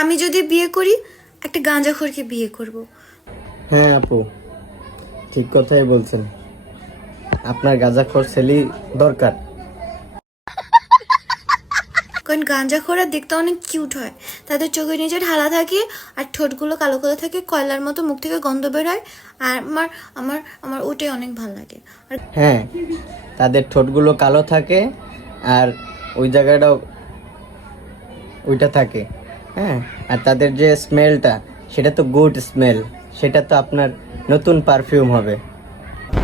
আমি যদি বিয়ে করি একটা গাঁজাখোরকে বিয়ে করব। হ্যাঁ আপু, ঠিক কথাই বলছেন। আপনার গাঁজাখোর ছেলেই দরকার। কারণ গাঁজাখোররা দেখতে অনেক কিউট হয়, তাদের চোখে নিচে ঢালা থাকে আর ঠোঁটগুলো কালো কালো থাকে, কয়লার মতো মুখ থেকে গন্ধ বের হয়। আর আমার আমার আমার ওটাই অনেক ভালো লাগে। আর হ্যাঁ, তাদের ঠোঁটগুলো কালো থাকে আর ওই জায়গাটাও ওইটা থাকে। হ্যাঁ, আর তাদের যে স্মেলটা, সেটা তো গুড স্মেল, সেটা তো আপনার নতুন পারফিউম হবে।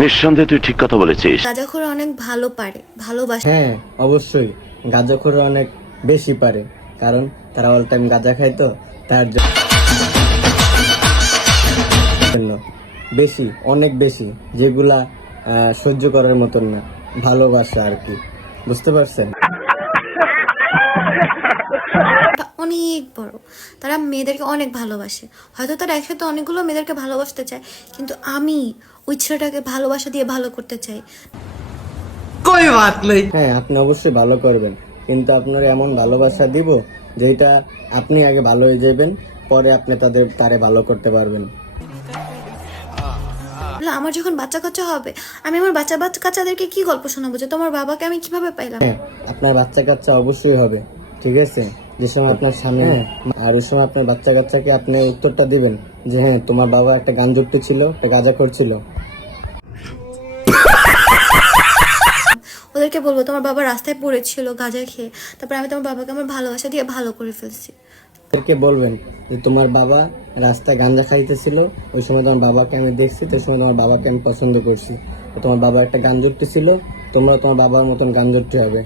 নিঃসন্দেহে তুই ঠিক কথা বলেছিস। গাঁজাখোর অনেক ভালো পারে, ভালোবাসে। হ্যাঁ অবশ্যই, গাঁজাখোর অনেক বেশি পারে, কারণ তারা অল টাইম গাঁজা খায়, তো তার জন্য বেশি, অনেক বেশি, যেগুলা সহ্য করার মতন না। ভালোবাসা আর কি, বুঝতে পারছেন? অনেক বড়, তারা মেয়েদেরকে অনেক ভালোবাসে। হয়তো তারা একসাথে অনেকগুলো মেয়েদেরকে ভালোবাসতে চায়, কিন্তু আমি ওই ছেলেটাকে ভালোবাসা দিয়ে ভালো করতে চাই। হ্যাঁ, আপনি অবশ্যই ভালো করবেন, কিন্তু আপনার এমন ভালোবাসা দিব যেটা আপনি আগে ভালো হয়ে যাবেন, পরে আপনি তারে ভালো করতে পারবেন। আমার যখন বাচ্চা কাচ্চা হবে, আমি আমার বাচ্চা কাচ্চাদেরকে কি গল্প শোনাবো যে তোমার বাবাকে আমি কিভাবে পাইলাম। হ্যাঁ, আপনার বাচ্চা কাচ্চা অবশ্যই হবে, ঠিক আছে? যে সময় আপনার সামনে, আর ওই সময় আপনার বাচ্চা কাচ্চাকে আপনি উত্তরটা দিবেন যে হ্যাঁ, তোমার বাবা একটা গাঞ্জুক্তি ছিল, একটা গাঁজাখোর ছিল। ওদেরকে বলবো তোমার বাবা রাস্তায় পড়েছিল গাঁজা খেয়ে, তারপর আমি তোমার বাবাকে আমার ভালোবাসা দিয়ে ভালো করে ফেলছি। ওদেরকে বলবেন যে তোমার বাবা রাস্তায় গাঁজা খাইতেছিল, ওই সময় তোমার বাবাকে আমি দেখছি, তো সময় তোমার বাবাকে আমি পছন্দ করছি, তো তোমার বাবা একটা গাঞ্জুক্তি ছিল, তোমরা তোমার বাবার মতন গাঞ্জুক্তি হবে।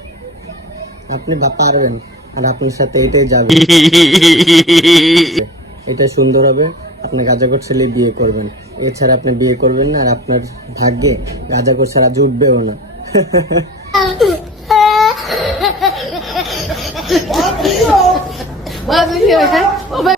আপনি পারবেন, আর আপনার সাথে এটাই যাবে, এটাই সুন্দর হবে। আপনি গাঁজাখোর ছেলে বিয়ে করবেন, এছাড়া আপনি বিয়ে করবেন না, আর আপনার ভাগ্যে গাঁজাখোর ছাড়া জুটবেও না।